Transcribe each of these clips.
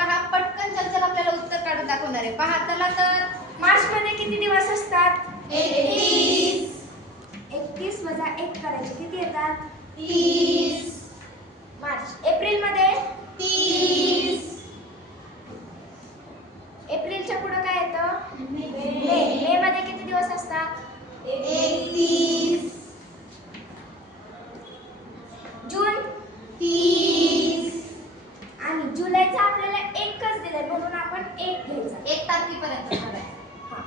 पहा पटकन चल आपल्याला उत्तर काढून दाखवणार आहे. पहा चला तर मार्च मध्ये किती दिवस असतात? 31. 31 वजा 1 करायचे किती येतात? 30. मार्च. एप्रिल मध्ये 30. एप्रिलच्या पुढे काय येतं? मे. मे मध्ये किती दिवस असतात? 31. जून 30. आणि जुलैचा आपल्याला एकच दिलंय म्हणून आपण 1 घ्यायचा. 1 तारखेपर्यंत आहे. हा.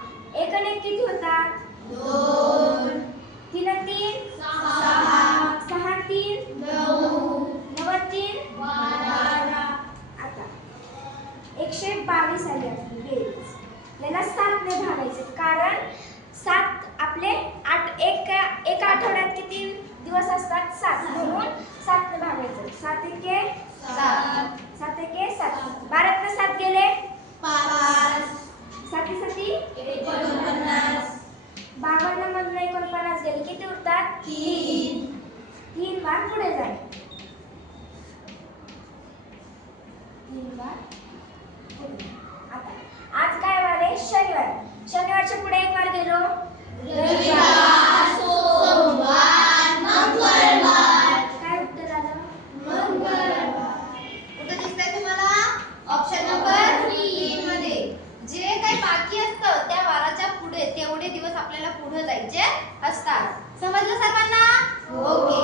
1 आणि 1 किती होतात? 2. 3 आणि 3 6. 6 आणि 3 9. 9 आणि 3 12. आता 122 आली आपली बेरीज. याला 7 ने भागायचे कारण 7 आपले 8 एका आठवड्यात किती दिवस असतात? 7 म्हणून 7 ने भागायचं. 7 एके 7. 7 एके 7. 12 ने 7 गेले 5. 7 7 49. 52 मधून 49 गेले किती उरतात? 3. 3 बार पुढे जाईल. 3 बार पुढे. आता आज काय वार आहे? शनिवार. शनिवारच्या पुढे एक वार गेलो रविवार. सोमवार. मंगळवार. काय उत्तर आलं? मंगळवार. कुठे दिसतंय तुम्हाला? ऑप्शन नंबर 3 मध्ये. जे काही बाकी असतं त्या वाराच्या पुढे तेवढे दिवस आपल्याला पुढे जायचे असतात. समजलं सर्वांना? ओके.